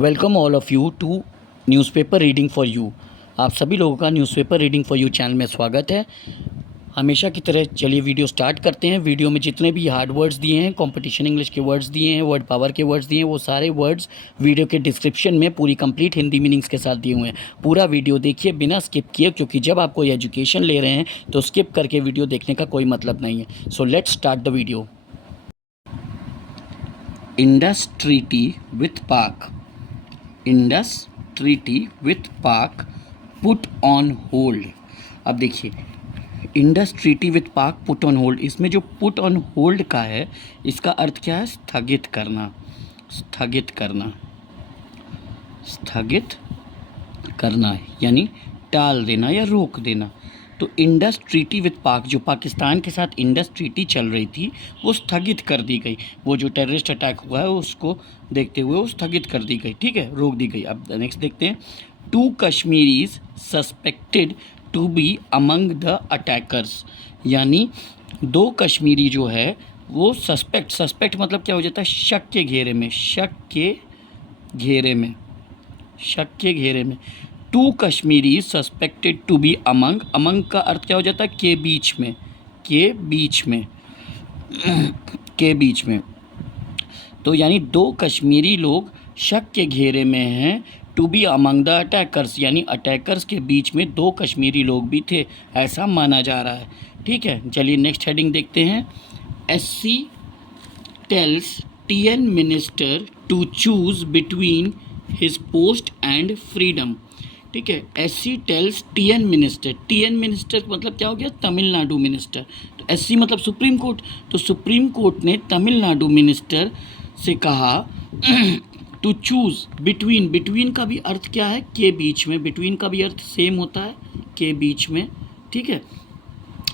Welcome all of you to newspaper reading for you. आप सभी लोगों का newspaper reading for you channel में स्वागत है। हमेशा की तरह चलिए वीडियो स्टार्ट करते हैं। वीडियो में जितने भी हार्ड वर्ड्स दिए हैं, कंपटीशन इंग्लिश के वर्ड्स दिए हैं, वर्ड पावर के वर्ड्स दिए हैं, वो सारे वर्ड्स वीडियो के डिस्क्रिप्शन में पूरी कंप्लीट हिंदी मीनिंग्स के साथ दिए हुए हैं। पूरा वीडियो देखिए बिना स्किप किए, क्योंकि जब आप कोई एजुकेशन ले रहे हैं तो स्किप करके वीडियो देखने का कोई मतलब नहीं है। So let's start the video. Indus treaty with पाक। इंडस ट्रीटी विथ पाक पुट ऑन होल्ड। अब देखिए, इंडस ट्रीटी विथ पाक पुट ऑन होल्ड, इसमें जो पुट ऑन होल्ड का है इसका अर्थ क्या है? स्थगित करना। स्थगित करना, स्थगित करना यानी टाल देना या रोक देना। तो इंडस ट्रीटी विथ पाक, जो पाकिस्तान के साथ इंडस ट्रीटी चल रही थी, वो स्थगित कर दी गई। वो जो टेररिस्ट अटैक हुआ है उसको देखते हुए वो स्थगित कर दी गई, ठीक है, रोक दी गई। अब नेक्स्ट देखते हैं। Two Kashmiris suspected to be among the attackers, यानी दो कश्मीरी जो है वो सस्पेक्ट मतलब क्या हो जाता है? शक के घेरे में, शक के घेरे में, शक के घेरे में। Two Kashmiri suspected to be among, among का अर्थ क्या हो जाता है? के बीच में, के बीच में, के बीच में। तो यानी दो कश्मीरी लोग शक के घेरे में हैं। To be among the attackers, यानी अटैकर्स के बीच में दो कश्मीरी लोग भी थे, ऐसा माना जा रहा है। ठीक है, चलिए नेक्स्ट हेडिंग देखते हैं। SC tells TN minister to choose between his post and freedom. ठीक है, SC tells TN minister, TN minister मतलब क्या हो गया? तमिलनाडु मिनिस्टर। तो SC मतलब सुप्रीम कोर्ट, तो सुप्रीम कोर्ट ने तमिलनाडु मिनिस्टर से कहा टू चूज बिटवीन, बिटवीन का भी अर्थ क्या है? के बीच में, बिटवीन का भी अर्थ सेम होता है, के बीच में। ठीक है,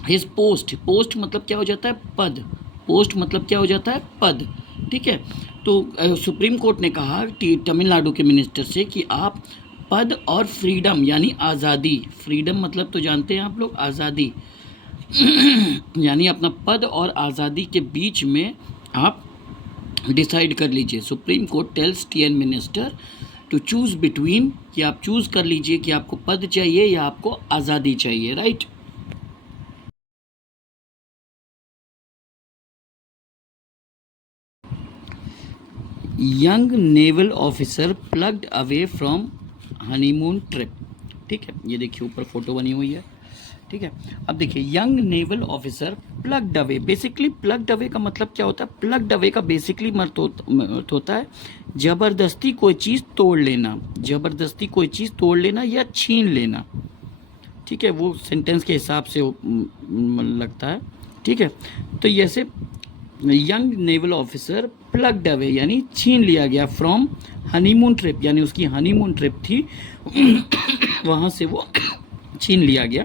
हिज पोस्ट, पोस्ट मतलब क्या हो जाता है? पद, पोस्ट मतलब क्या हो जाता है? पद। ठीक है, तो सुप्रीम कोर्ट ने कहा तमिलनाडु के मिनिस्टर से कि आप पद और फ्रीडम यानी आज़ादी, फ्रीडम मतलब तो जानते हैं आप लोग, आज़ादी यानी अपना पद और आज़ादी के बीच में आप डिसाइड कर लीजिए। Supreme court tells TN minister to choose between, कि आप चूज़ कर लीजिए कि आपको पद चाहिए या आपको आज़ादी चाहिए, right. Young naval officer plugged away from honeymoon trip. ठीक है, ये देखिए ऊपर फोटो बनी हुई है। ठीक है, अब देखिए, young naval officer plugged away. Basically plugged away का मतलब क्या होता है? प्लग्ड अवे का बेसिकली अर्थ होता है जबरदस्ती कोई चीज़ तोड़ लेना, जबरदस्ती कोई चीज़ तोड़ लेना या छीन लेना। ठीक है, वो सेंटेंस के हिसाब से लगता है। ठीक है, तो जैसे young naval officer plugged away यानी छीन लिया गया, फ्रॉम हनीमून ट्रिप यानी उसकी हनीमून ट्रिप थी वहाँ से वो छीन लिया गया,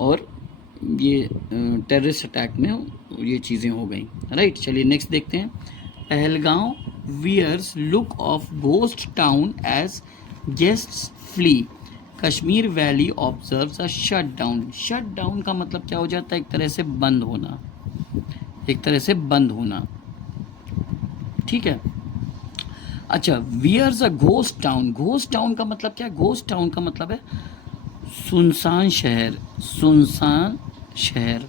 और ये टेररिस्ट अटैक में ये चीज़ें हो गई, राइट। चलिए नेक्स्ट देखते हैं। Pahalgam wears look of ghost town as guests flee. Kashmir valley observes a shut down. Shut down का मतलब क्या हो जाता है? एक तरह से बंद होना, एक तरह से बंद होना। ठीक है, अच्छा, wears a ghost town. Ghost town का मतलब क्या है? घोस्ट टाउन का मतलब है सुनसान शहर, सुनसान शहर।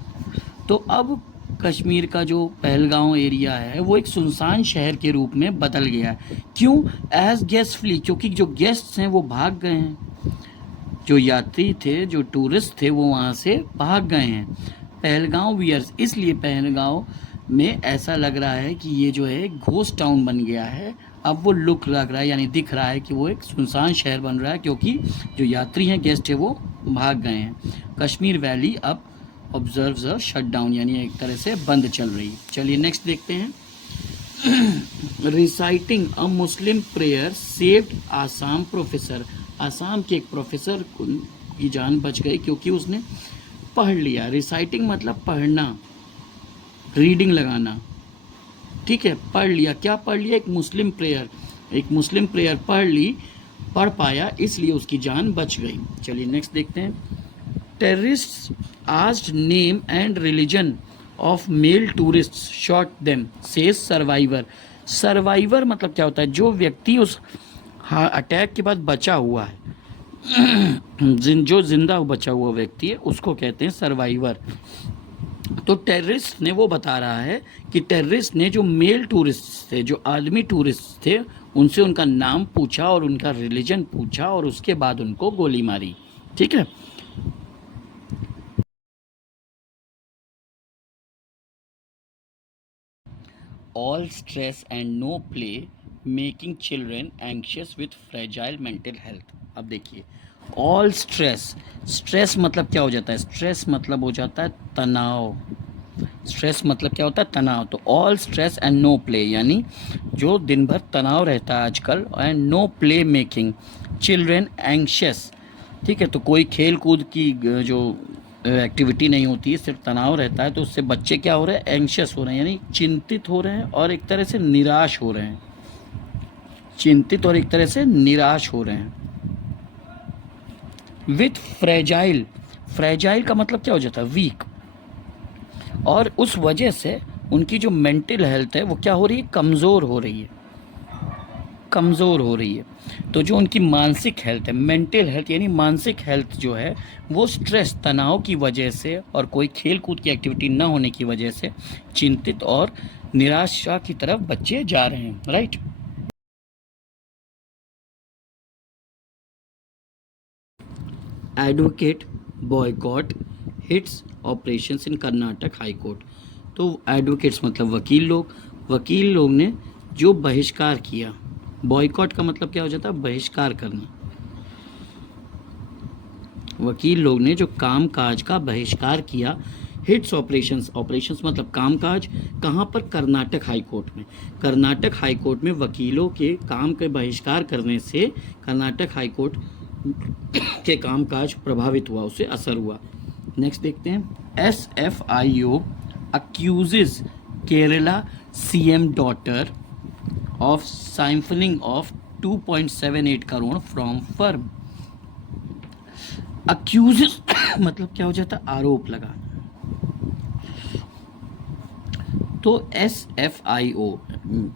तो अब कश्मीर का जो पहलगांव एरिया है वो एक सुनसान शहर के रूप में बदल गया है। क्यों? एज गेस्ट फ्ली, क्योंकि जो गेस्ट्स हैं वो भाग गए हैं, जो यात्री थे, जो टूरिस्ट थे, वो वहाँ से भाग गए हैं। पहलगांव वियर्स, इसलिए पहलगांव में ऐसा लग रहा है कि ये जो है घोस्ट टाउन बन गया है। अब वो लुक लग रहा है यानी दिख रहा है कि वो एक सुनसान शहर बन रहा है, क्योंकि जो यात्री हैं, गेस्ट है, वो भाग गए हैं। कश्मीर वैली अब ऑब्जर्व्स अ शट डाउन यानी एक तरह से बंद चल रही है। चलिए नेक्स्ट देखते हैं। Reciting a Muslim prayer saved Assam professor. Assam के एक प्रोफेसर की जान बच गई क्योंकि उसने पढ़ लिया। रिसाइटिंग मतलब पढ़ना, रीडिंग लगाना। ठीक है, पढ़ लिया, क्या पढ़ लिया? एक मुस्लिम प्रेयर, एक मुस्लिम प्रेयर पढ़ ली, पढ़ पाया, इसलिए उसकी जान बच गई। चलिए नेक्स्ट देखते हैं। Terrorist asked name and religion of male tourist shot them, says survivor. Survivor मतलब क्या होता है, जो व्यक्ति उस अटैक के बाद बचा हुआ है, जो जिंदा बचा हुआ व्यक्ति है उसको कहते हैं सर्वाइवर। तो टेररिस्ट ने वो बता रहा है कि टेररिस्ट ने जो मेल टूरिस्ट थे, जो आदमी टूरिस्ट थे, उनसे उनका नाम पूछा और उनका रिलीजन पूछा और उसके बाद उनको गोली मारी। ठीक है। All stress and no play making children anxious with fragile mental health. अब देखिए, ऑल स्ट्रेस, स्ट्रेस मतलब क्या हो जाता है, स्ट्रेस मतलब हो जाता है तनाव। स्ट्रेस मतलब क्या होता है, तनाव। तो all stress and no play, यानी जो दिन भर तनाव रहता है आजकल, and no play making children anxious. ठीक है, तो कोई खेल कूद की जो एक्टिविटी नहीं होती है, सिर्फ तनाव रहता है, तो उससे बच्चे क्या हो रहे हैं, एंग्शियस हो रहे हैं, यानी चिंतित हो रहे हैं और एक तरह से निराश हो रहे हैं। चिंतित और एक तरह से निराश हो रहे हैं। विथ फ्रेजाइल, फ्रेजाइल का मतलब क्या हो जाता है, वीक। और उस वजह से उनकी जो मेंटल हेल्थ है वो क्या हो रही है, कमज़ोर हो रही है, कमज़ोर हो रही है। तो जो उनकी मानसिक हेल्थ है, मेंटल हेल्थ यानी मानसिक हेल्थ जो है, वो स्ट्रेस, तनाव की वजह से और कोई खेल कूद की एक्टिविटी ना होने की वजह से चिंतित और निराशा की तरफ बच्चे जा रहे हैं। Right. Advocate boycott hits operations in Karnataka high court. तो एडवोकेट्स मतलब वकील लोग, वकील लोग ने जो बहिष्कार किया, बॉयकॉट का मतलब क्या हो जाता है, बहिष्कार करना। वकील लोग ने जो काम काज का बहिष्कार किया, हिट्स ऑपरेशंस, ऑपरेशंस मतलब काम काज, कहाँ पर, कर्नाटक हाई कोर्ट में। कर्नाटक हाई कोर्ट में वकीलों के काम के बहिष्कार करने से कर्नाटक हाई कोर्ट के कामकाज प्रभावित हुआ, उससे असर हुआ। नेक्स्ट देखते हैं। SFIO accuses Kerala CM daughter of siphoning of 2.78 crore from firm. Accuses मतलब क्या हो जाता है, आरोप लगा। तो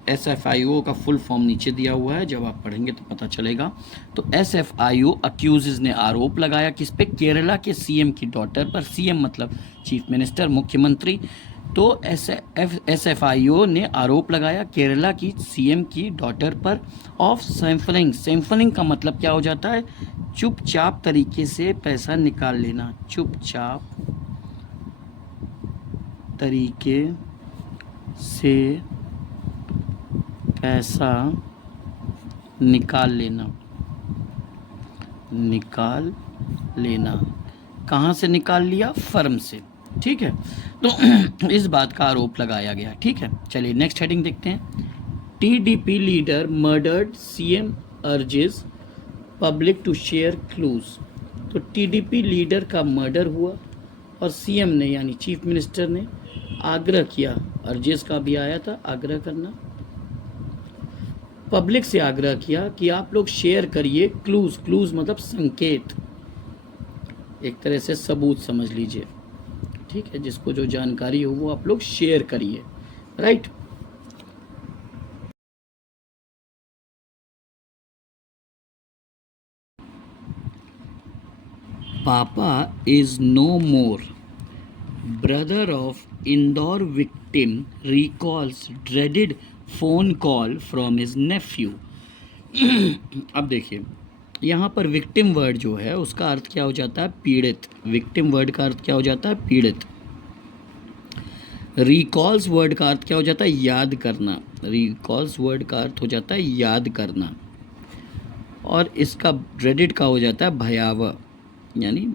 SFIO का फुल फॉर्म नीचे दिया हुआ है, जब आप पढ़ेंगे तो पता चलेगा। तो SFIO अक्यूजेस ने आरोप लगाया किस पे, केरला के CM की डॉटर पर। CM मतलब चीफ मिनिस्टर, मुख्यमंत्री। तो SFIO ने आरोप लगाया केरला की CM की डॉटर पर ऑफ सैम्पलिंग। सैम्पलिंग का मतलब क्या हो जाता है, चुपचाप तरीके से पैसा निकाल लेना, चुपचाप तरीके से पैसा निकाल लेना, निकाल लेना। कहाँ से निकाल लिया, फर्म से। ठीक है, तो इस बात का आरोप लगाया गया। ठीक है, चलिए नेक्स्ट हेडिंग देखते हैं। TDP leader murdered, CM urges public to share clues. तो TDP लीडर का मर्डर हुआ और CM ने यानी चीफ मिनिस्टर ने आग्रह किया, अर्जेस का भी आया था आग्रह करना, पब्लिक से आग्रह किया कि आप लोग शेयर करिए क्लूज। क्लूज मतलब संकेत, एक तरह से सबूत समझ लीजिए। ठीक है, जिसको जो जानकारी हो वो आप लोग शेयर करिए। Right. Papa is no more, brother of Indore victim recalls dreaded phone call from his nephew. अब देखिए, यहाँ पर विक्टिम वर्ड जो है उसका अर्थ क्या हो जाता है, पीड़ित। विक्टिम वर्ड का अर्थ क्या हो जाता है, पीड़ित। रिकॉल्स वर्ड का अर्थ क्या हो जाता है, याद करना। रिकॉल्स वर्ड का अर्थ हो जाता है याद करना। और इसका ड्रेडेड का हो जाता है भयावह, यानी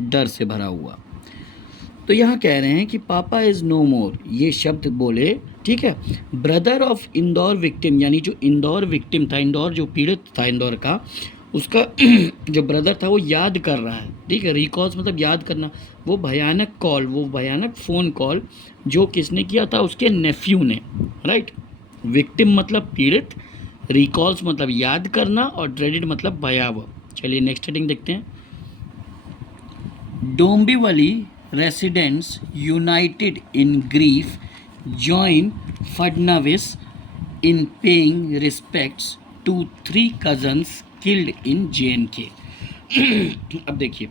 डर से भरा हुआ। तो यहाँ कह रहे हैं कि पापा इज़ नो मोर, ये शब्द बोले। ठीक है, ब्रदर ऑफ इंदौर विक्टिम, यानी जो इंदौर विक्टिम था, इंदौर जो पीड़ित था इंदौर का, उसका जो ब्रदर था वो याद कर रहा है। ठीक है, रिकॉल्स मतलब याद करना। वो भयानक कॉल, वो भयानक फ़ोन कॉल जो किसने किया था, उसके नेफ्यू ने। राइट। विक्टिम मतलब पीड़ित, रिकॉल्स मतलब याद करना, और ड्रेडेड मतलब भयावह। चलिए नेक्स्ट हेडिंग देखते हैं। Dombivli residents united in grief join Fadnavis in paying respects to 3 cousins killed in JNK। अब देखिए,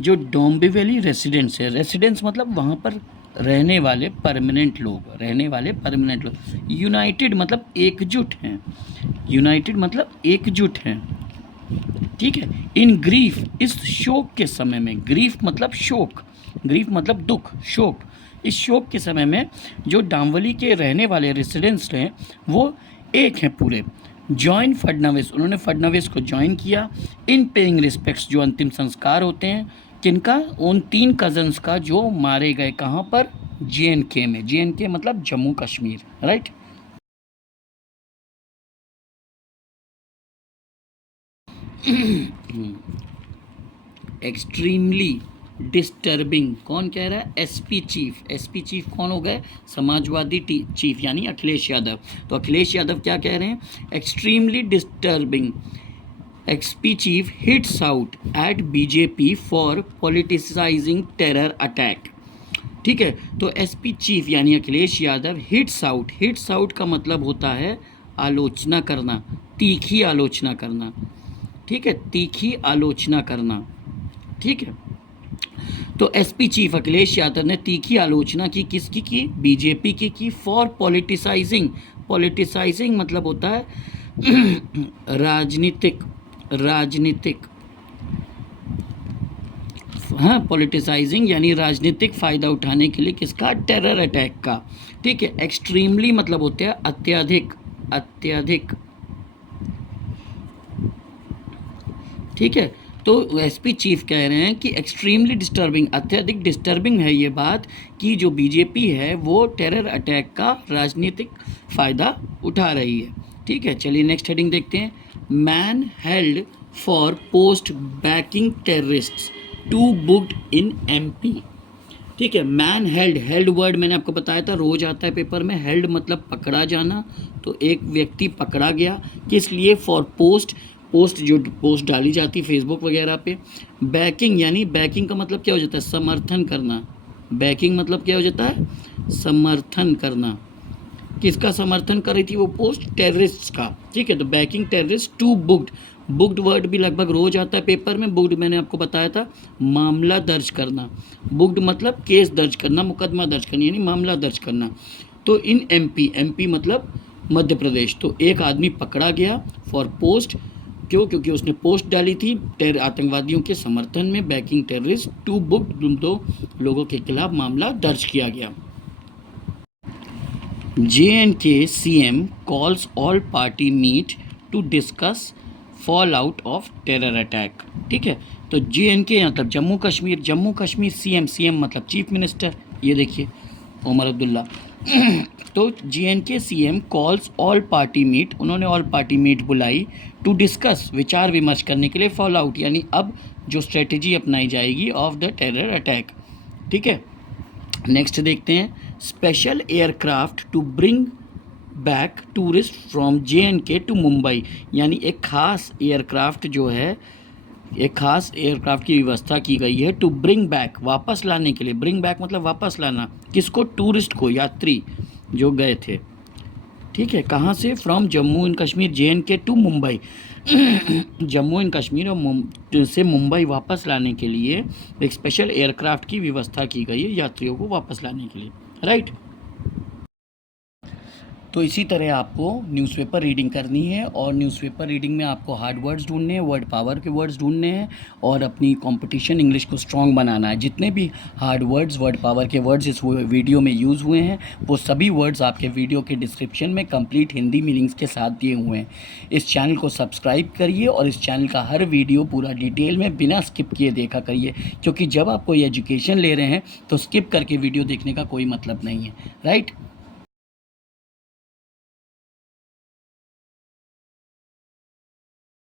जो डोंबिवली रेसिडेंट्स है, रेसिडेंट्स मतलब वहाँ पर रहने वाले परमानेंट लोग, यूनाइटेड मतलब एकजुट हैं, ठीक है। इन ग्रीफ, इस शोक के समय में, ग्रीफ मतलब शोक, ग्रीफ मतलब दुख, शोक, इस शोक के समय में जो डांवली के रहने वाले रेसिडेंट्स हैं वो एक हैं पूरे। जॉइन फडणवीस, उन्होंने फडणवीस को ज्वाइन किया। इन पेइंग रिस्पेक्ट्स, जो अंतिम संस्कार होते हैं किनका, उन 3 कजन्स का जो मारे गए कहाँ पर, JNK में। JNK मतलब Jammu Kashmir, right. Extremely disturbing, कौन कह रहा है, एसपी चीफ कौन हो गए, समाजवादी चीफ यानी अखिलेश यादव। तो अखिलेश यादव क्या कह रहे हैं, extremely disturbing, SP chief hits out at BJP for politicising terror attack. ठीक है, तो एसपी चीफ यानी अखिलेश यादव हिट्स आउट का मतलब होता है आलोचना करना, तीखी आलोचना करना, ठीक है, तीखी आलोचना करना, ठीक है। तो एसपी चीफ अखिलेश यादव ने तीखी आलोचना की, किसकी की, बीजेपी की फॉर पॉलिटिसाइजिंग मतलब होता है राजनीतिक, हाँ, पॉलिटिसाइजिंग यानी राजनीतिक फ़ायदा उठाने के लिए, किसका, टेरर अटैक का, ठीक है। एक्सट्रीमली मतलब होता है अत्यधिक, ठीक है। तो एसपी चीफ कह रहे हैं कि एक्सट्रीमली डिस्टर्बिंग, अत्यधिक डिस्टर्बिंग है ये बात कि जो बीजेपी है वो टेरर अटैक का राजनीतिक फ़ायदा उठा रही है, ठीक है। चलिए नेक्स्ट हेडिंग देखते हैं। Man held for post banking terrorists 2 booked in MP, ठीक है। मैन हेल्ड वर्ड मैंने आपको बताया था, रोज आता है पेपर में। हेल्ड मतलब पकड़ा जाना, तो एक व्यक्ति पकड़ा गया, किस लिए, फॉर पोस्ट जो पोस्ट डाली जाती है फेसबुक वगैरह पे। बैकिंग यानी, बैकिंग का मतलब क्या हो जाता है, समर्थन करना, बैकिंग मतलब क्या हो जाता है, समर्थन करना। किसका समर्थन कर रही थी वो पोस्ट, टेररिस्ट का, ठीक है। तो बैकिंग टेररिस्ट 2 बुक्ड वर्ड भी लगभग रोज आता है पेपर में। बुक्ड मैंने आपको बताया था, मामला दर्ज करना, बुक्ड मतलब केस दर्ज करना, मुकदमा दर्ज करना यानी मामला दर्ज करना। तो इन MP मतलब मध्य प्रदेश। तो एक आदमी पकड़ा गया फॉर पोस्ट, क्योंकि उसने पोस्ट डाली थी आतंकवादियों के समर्थन में, बैकिंग टेररिस्ट 2 बुक्ड, 2 लोगों के खिलाफ मामला दर्ज किया गया। JNK CM calls all party meet to discuss fallout of terror attack, ठीक है। तो JNK मतलब जम्मू कश्मीर CM मतलब चीफ मिनिस्टर, ये देखिए उमर अब्दुल्ला। तो JNK CM calls all party meet, उन्होंने ऑल पार्टी मीट बुलाई, टू डिस्कस विचार विमर्श करने के लिए, फॉल आउट यानी अब जो स्ट्रेटजी अपनाई जाएगी ऑफ द टेरर अटैक, ठीक है। नेक्स्ट देखते हैं, special aircraft to bring back tourist from JNK to Mumbai, यानी एक खास एयरक्राफ्ट जो है, एक खास एयरक्राफ्ट की व्यवस्था की गई है टू ब्रिंग बैक, वापस लाने के लिए। ब्रिंग बैक मतलब वापस लाना, किसको, टूरिस्ट को, यात्री जो गए थे, ठीक है। कहाँ से, from Jammu and Kashmir JNK to Mumbai, Jammu and Kashmir और से मुंबई वापस लाने के लिए एक स्पेशल एयरक्राफ्ट की व्यवस्था की गई है यात्रियों को वापस लाने के लिए, राइट। तो इसी तरह आपको न्यूज़पेपर रीडिंग करनी है, और न्यूज़पेपर रीडिंग में आपको हार्ड वर्ड्स ढूंढने हैं, वर्ड पावर के वर्ड्स ढूंढने हैं, और अपनी कंपटीशन इंग्लिश को स्ट्रॉन्ग बनाना है। जितने भी हार्ड वर्ड्स, वर्ड पावर के वर्ड्स इस वीडियो में यूज़ हुए हैं, वो सभी वर्ड्स आपके वीडियो के डिस्क्रिप्शन में कंप्लीट हिंदी मीनिंग्स के साथ दिए हुए हैं। इस चैनल को सब्सक्राइब करिए और इस चैनल का हर वीडियो पूरा डिटेल में बिना स्किप किए देखा करिए, क्योंकि जब आप कोई एजुकेशन ले रहे हैं तो स्किप करके वीडियो देखने का कोई मतलब नहीं है, राइट।